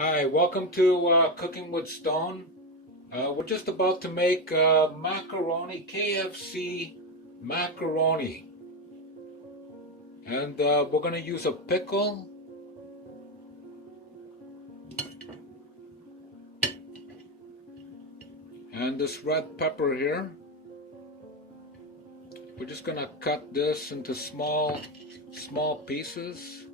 Hi, welcome to Cooking with Stone. We're just about to make macaroni, KFC macaroni. And we're going to use a pickle, and this red pepper here. We're just going to cut this into small pieces.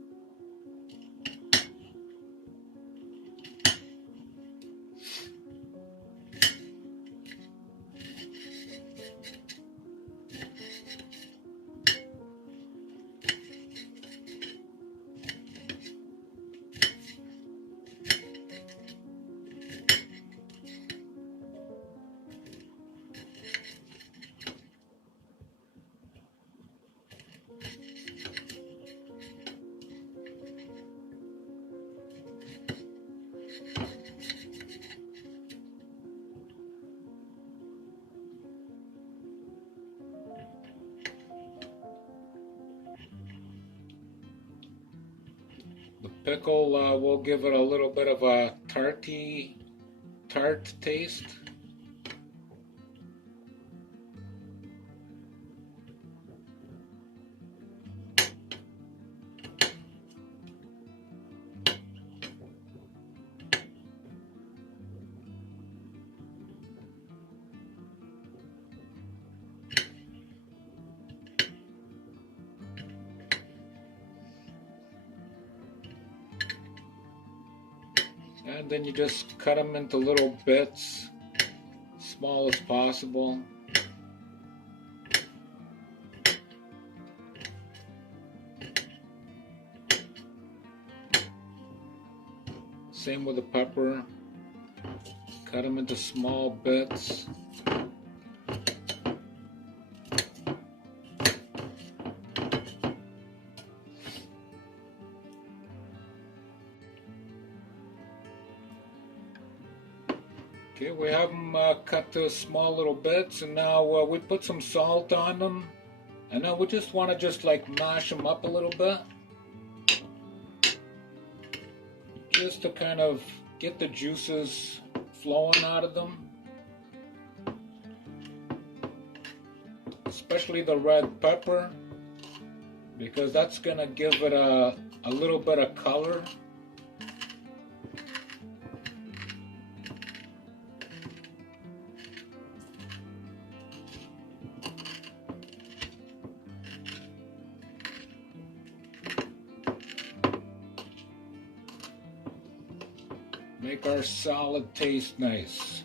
The pickle will give it a little bit of a tart taste. And then you just cut them into little bits, small as possible. Same with the pepper. Cut them into small bits. Okay, we have them cut to small little bits, and now we put some salt on them, and now we just want to like mash them up a little bit, just to kind of get the juices flowing out of them, especially the red pepper, because that's gonna give it a little bit of color. Make our salad taste nice.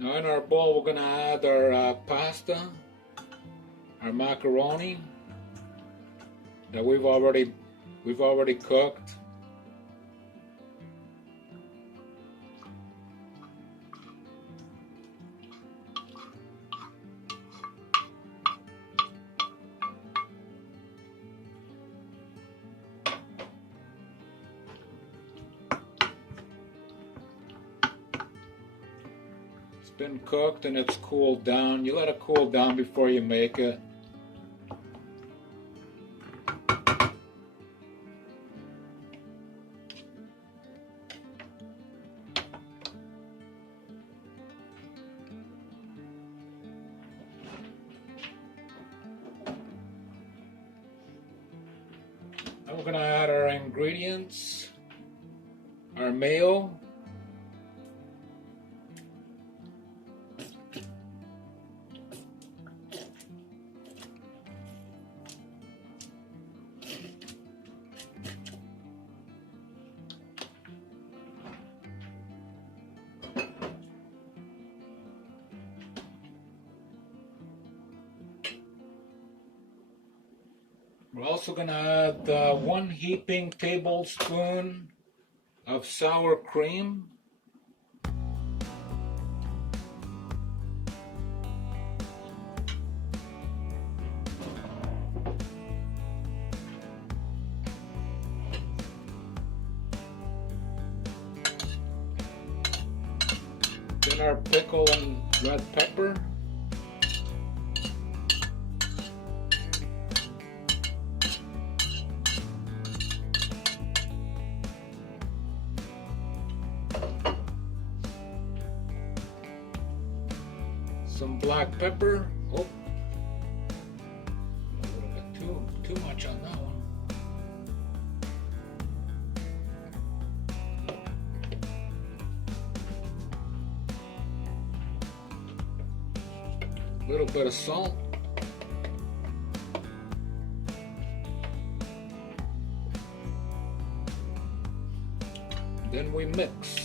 Now in our bowl we're going to add our pasta, our macaroni that we've already cooked. Been cooked and it's cooled down. You let it cool down before you make it. Now we're going to add our ingredients, our mayo, we're also going to add 1 heaping tablespoon of sour cream. Then in our pickle and red pepper. Some black pepper. Oh, a little bit too much on that one. A little bit of salt. Then we mix.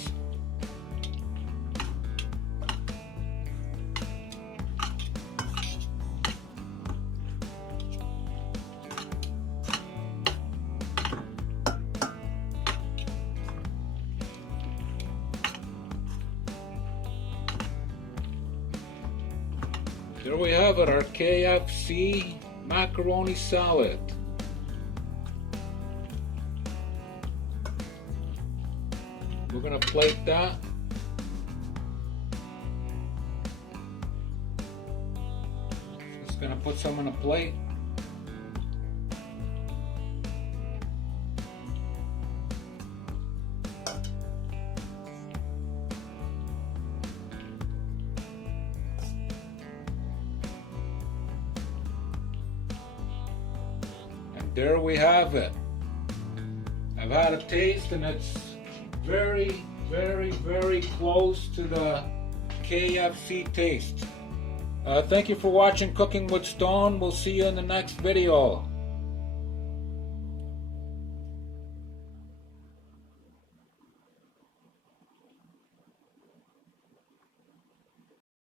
There we have it, our KFC macaroni salad. We're gonna plate that. Just gonna put some on a plate. There we have it. I've had a taste and it's very, very, very close to the KFC taste. Thank you for watching Cooking with Stone. We'll see you in the next video.